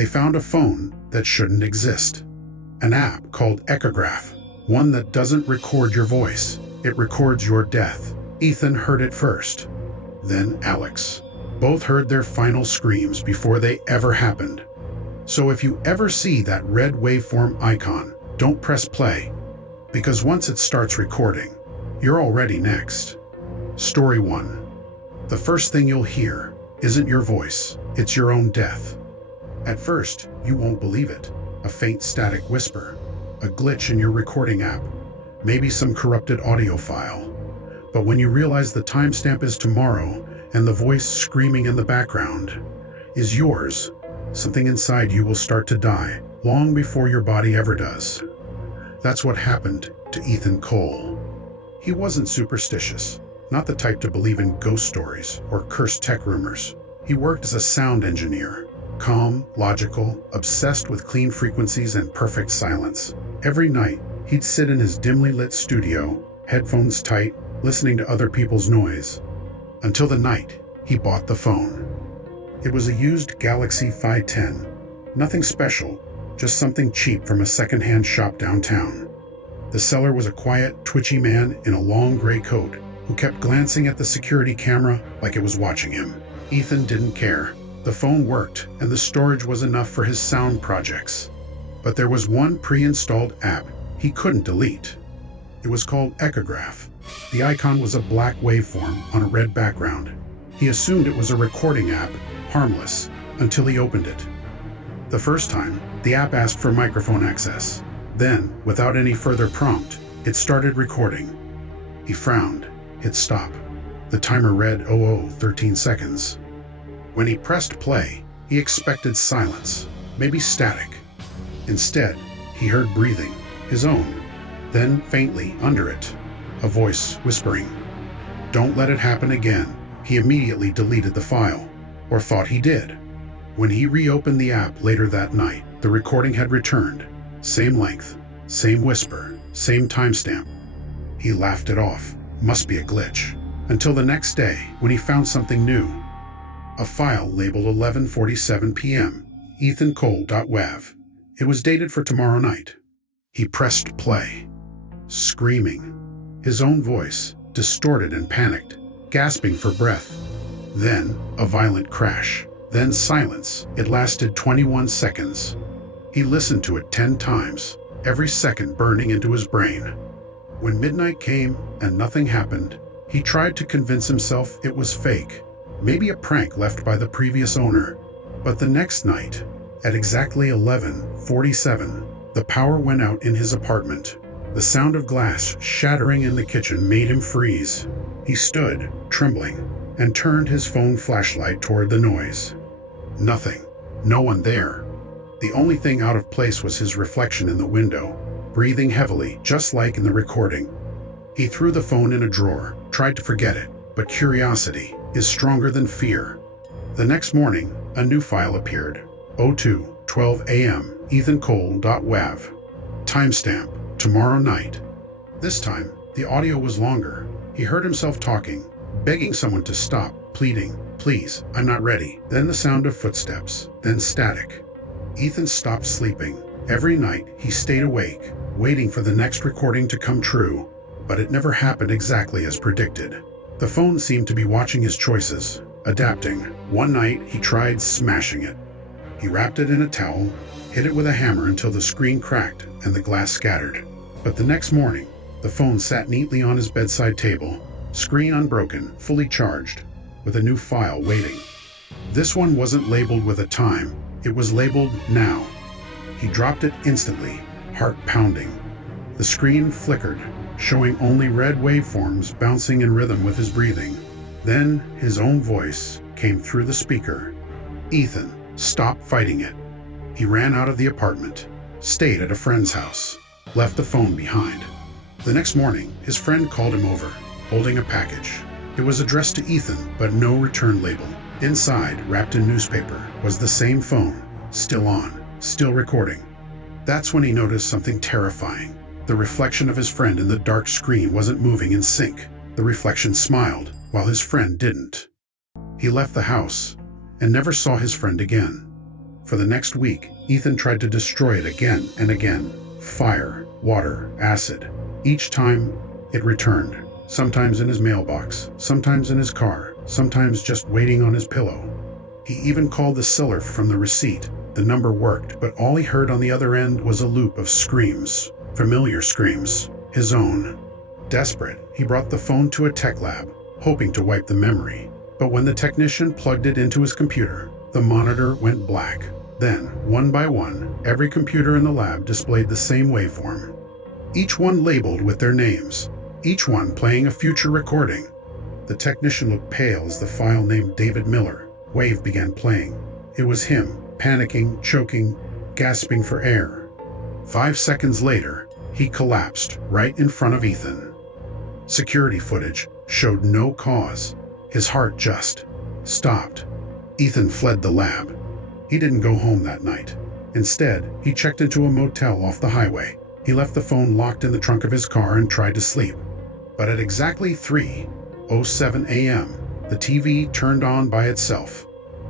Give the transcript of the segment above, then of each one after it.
They found a phone that shouldn't exist. An app called Echograph, one that doesn't record your voice, it records your death. Ethan heard it first, then Alex. Both heard their final screams before they ever happened. So if you ever see that red waveform icon, don't press play, because once it starts recording, you're already next. Story 1. The first thing you'll hear isn't your voice, it's your own death. At first, you won't believe it. A faint static whisper, a glitch in your recording app, maybe some corrupted audio file. But when you realize the timestamp is tomorrow and the voice screaming in the background is yours, something inside you will start to die long before your body ever does. That's what happened to Ethan Cole. He wasn't superstitious, not the type to believe in ghost stories or cursed tech rumors. He worked as a sound engineer, calm, logical, obsessed with clean frequencies and perfect silence. Every night, he'd sit in his dimly lit studio, headphones tight, listening to other people's noise. Until the night he bought the phone. It was a used Galaxy Fi10. Nothing special, just something cheap from a second-hand shop downtown. The seller was a quiet, twitchy man in a long gray coat who kept glancing at the security camera like it was watching him. Ethan didn't care. The phone worked, and the storage was enough for his sound projects. But there was one pre-installed app he couldn't delete. It was called Echograph. The icon was a black waveform on a red background. He assumed it was a recording app, harmless, until he opened it. The first time, the app asked for microphone access. Then, without any further prompt, it started recording. He frowned, hit stop. The timer read 13 seconds. When he pressed play, he expected silence, maybe static. Instead, he heard breathing, his own. Then, faintly under it, a voice whispering, "Don't let it happen again." He immediately deleted the file, or thought he did. When he reopened the app later that night, the recording had returned. Same length, same whisper, same timestamp. He laughed it off. Must be a glitch. Until the next day, when he found something new. A file labeled 11:47 p.m., ethancole.wav. It was dated for tomorrow night. He pressed play. Screaming. His own voice, distorted and panicked, gasping for breath. Then, a violent crash. Then silence. It lasted 21 seconds. He listened to it 10 times, every second burning into his brain. When midnight came and nothing happened, he tried to convince himself it was fake, maybe a prank left by the previous owner. But the next night, at exactly 11:47, the power went out in his apartment. The sound of glass shattering in the kitchen made him freeze. He stood, trembling, and turned his phone flashlight toward the noise. Nothing. No one there. The only thing out of place was his reflection in the window, breathing heavily, just like in the recording. He threw the phone in a drawer, tried to forget it, but curiosity is stronger than fear. The next morning, a new file appeared. 02:12 a.m. ethancole.wav. Timestamp, tomorrow night. This time, the audio was longer. He heard himself talking, begging someone to stop, pleading, "Please, I'm not ready." Then the sound of footsteps, then static. Ethan stopped sleeping. Every night, he stayed awake, waiting for the next recording to come true. But it never happened exactly as predicted. The phone seemed to be watching his choices, adapting. One night, he tried smashing it. He wrapped it in a towel, hit it with a hammer until the screen cracked and the glass scattered. But the next morning, the phone sat neatly on his bedside table, screen unbroken, fully charged, with a new file waiting. This one wasn't labeled with a time, it was labeled now. He dropped it instantly, heart pounding. The screen flickered, showing only red waveforms bouncing in rhythm with his breathing. Then his own voice came through the speaker. "Ethan, stop fighting it." He ran out of the apartment, stayed at a friend's house, left the phone behind. The next morning, his friend called him over, holding a package. It was addressed to Ethan, but no return label. Inside, wrapped in newspaper, was the same phone, still on, still recording. That's when he noticed something terrifying. The reflection of his friend in the dark screen wasn't moving in sync. The reflection smiled, while his friend didn't. He left the house, and never saw his friend again. For the next week, Ethan tried to destroy it again and again. Fire, water, acid. Each time, it returned. Sometimes in his mailbox, sometimes in his car, sometimes just waiting on his pillow. He even called the seller from the receipt. The number worked, but all he heard on the other end was a loop of screams. Familiar screams. His own. Desperate, he brought the phone to a tech lab, hoping to wipe the memory. But when the technician plugged it into his computer, the monitor went black. Then, one by one, every computer in the lab displayed the same waveform. Each one labeled with their names. Each one playing a future recording. The technician looked pale as the file named David Miller. Wave began playing. It was him, panicking, choking, gasping for air. 5 seconds later, he collapsed right in front of Ethan. Security footage showed no cause. His heart just stopped. Ethan fled the lab. He didn't go home that night. Instead, he checked into a motel off the highway. He left the phone locked in the trunk of his car and tried to sleep. But at exactly 3:07 a.m., the TV turned on by itself,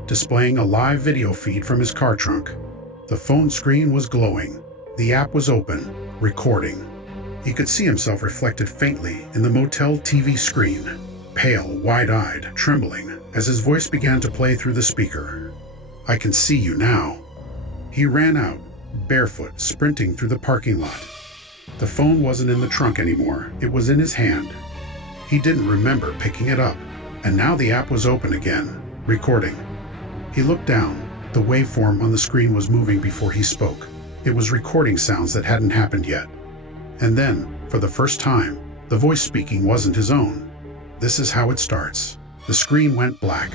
displaying a live video feed from his car trunk. The phone screen was glowing. The app was open, recording. He could see himself reflected faintly in the motel TV screen, pale, wide-eyed, trembling, as his voice began to play through the speaker. "I can see you now." He ran out, barefoot, sprinting through the parking lot. The phone wasn't in the trunk anymore. It was in his hand. He didn't remember picking it up, and now the app was open again, recording. He looked down. The waveform on the screen was moving before he spoke. It was recording sounds that hadn't happened yet. And then, for the first time, the voice speaking wasn't his own. "This is how it starts." The screen went black.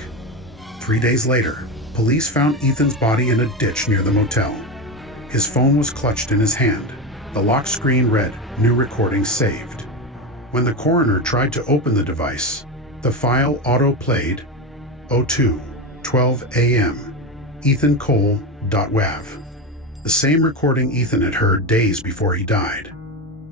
3 days later, police found Ethan's body in a ditch near the motel. His phone was clutched in his hand. The lock screen read, "New recording saved." When the coroner tried to open the device, the file auto-played 02:12 a.m. EthanCole.wav. The same recording Ethan had heard days before he died.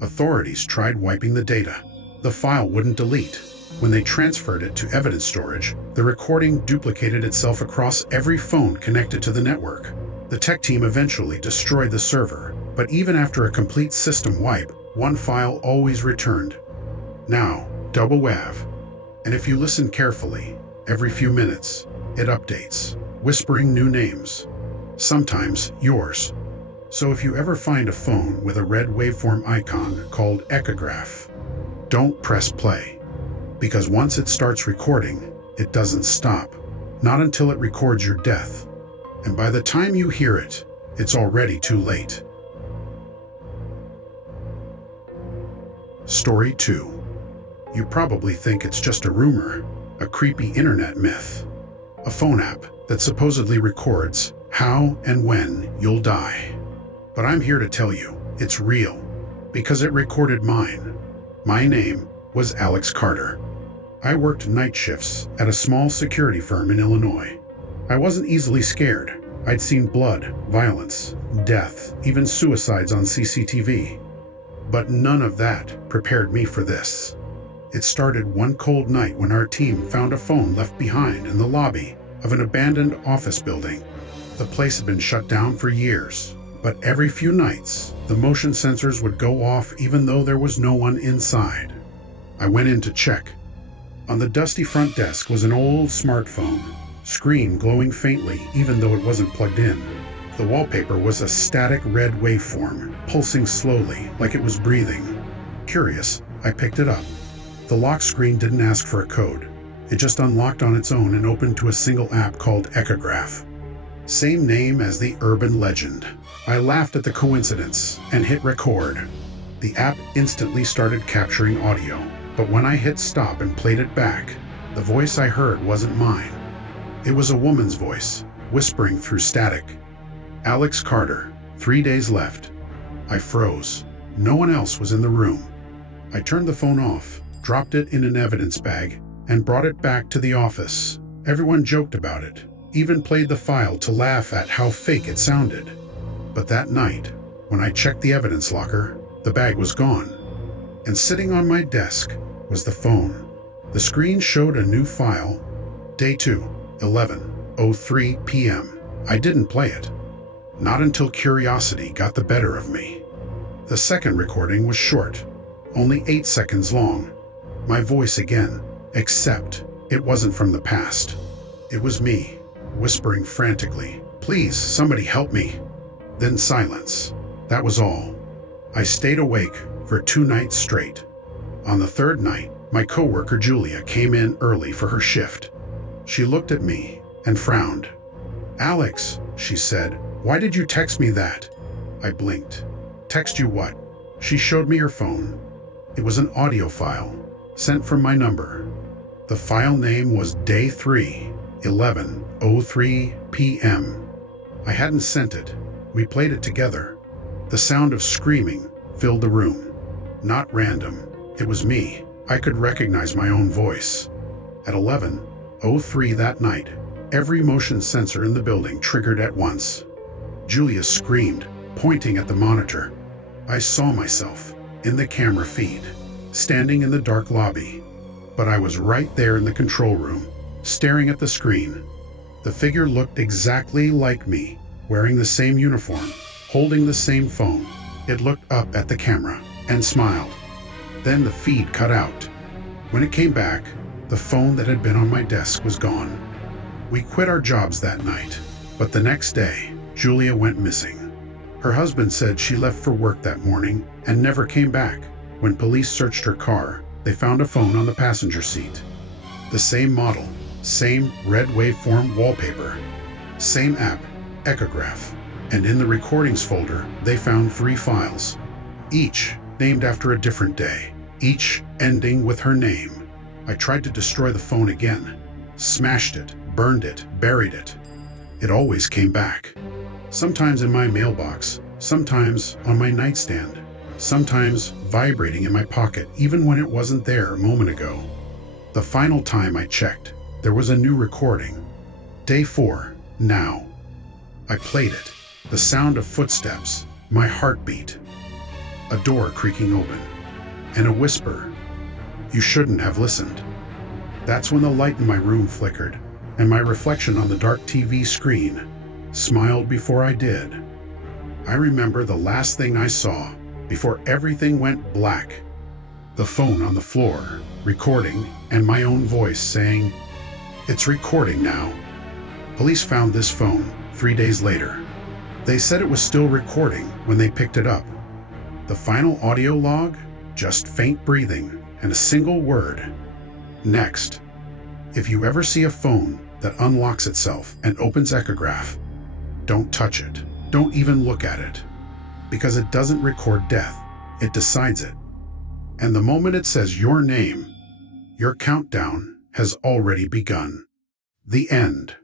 Authorities tried wiping the data. The file wouldn't delete. When they transferred it to evidence storage, the recording duplicated itself across every phone connected to the network. The tech team eventually destroyed the server, but even after a complete system wipe, one file always returned. Now, double WAV. And if you listen carefully, every few minutes, it updates, whispering new names. Sometimes yours. So if you ever find a phone with a red waveform icon called echograph, don't press play. Because once it starts recording, it doesn't stop. Not until it records your death. And by the time you hear it, it's already too late. Story 2. You probably think it's just a rumor, a creepy internet myth. A phone app that supposedly records how and when you'll die. But I'm here to tell you, it's real. Because it recorded mine. My name was Alex Carter. I worked night shifts at a small security firm in Illinois. I wasn't easily scared. I'd seen blood, violence, death, even suicides on CCTV. But none of that prepared me for this. It started one cold night when our team found a phone left behind in the lobby of an abandoned office building. The place had been shut down for years, but every few nights, the motion sensors would go off even though there was no one inside. I went in to check. On the dusty front desk was an old smartphone, screen glowing faintly even though it wasn't plugged in. The wallpaper was a static red waveform, pulsing slowly like it was breathing. Curious, I picked it up. The lock screen didn't ask for a code. It just unlocked on its own and opened to a single app called Echograph. Same name as the urban legend. I laughed at the coincidence and hit record. The app instantly started capturing audio, but when I hit stop and played it back, the voice I heard wasn't mine. It was a woman's voice, whispering through static. Alex Carter, 3 days left. I froze. No one else was in the room. I turned the phone off, dropped it in an evidence bag, and brought it back to the office. Everyone joked about it, even played the file to laugh at how fake it sounded. But that night, when I checked the evidence locker, the bag was gone. And sitting on my desk was the phone. The screen showed a new file, day 2, 11:03 p.m. I didn't play it. Not until curiosity got the better of me. The second recording was short, only 8 seconds long. My voice again, except it wasn't from the past. It was me, whispering frantically, "Please, somebody help me." Then silence. That was all. I stayed awake for 2 nights straight. On the third night, my coworker Julia came in early for her shift. She looked at me and frowned. "Alex," she said, "why did you text me that?" I blinked. "Text you what?" She showed me her phone. It was an audio file, sent from my number. The file name was Day 3, 11:03 p.m. I hadn't sent it. We played it together. The sound of screaming filled the room. Not random. It was me. I could recognize my own voice. At 11:03 that night, every motion sensor in the building triggered at once. Julia screamed, pointing at the monitor. I saw myself in the camera feed, standing in the dark lobby. But I was right there in the control room, staring at the screen. The figure looked exactly like me, wearing the same uniform, holding the same phone. It looked up at the camera and smiled. Then the feed cut out. When it came back, the phone that had been on my desk was gone. We quit our jobs that night, but the next day, Julia went missing. Her husband said she left for work that morning and never came back. When police searched her car, they found a phone on the passenger seat. The same model, same red waveform wallpaper, same app, Echograph. And in the recordings folder, they found 3 files, each named after a different day, each ending with her name. I tried to destroy the phone again, smashed it, burned it, buried it. It always came back. Sometimes in my mailbox, sometimes on my nightstand, sometimes vibrating in my pocket even when it wasn't there a moment ago. The final time I checked, there was a new recording. Day 4, now. I played it, the sound of footsteps, my heartbeat, a door creaking open, and a whisper, "You shouldn't have listened." That's when the light in my room flickered, and my reflection on the dark TV screen smiled before I did. I remember the last thing I saw before everything went black. The phone on the floor, recording, and my own voice saying, "It's recording now." Police found this phone 3 days later. They said it was still recording when they picked it up. The final audio log, just faint breathing and a single word, "Next." If you ever see a phone that unlocks itself and opens Echograph, don't touch it. Don't even look at it. Because it doesn't record death, it decides it. And the moment it says your name, your countdown has already begun. The end.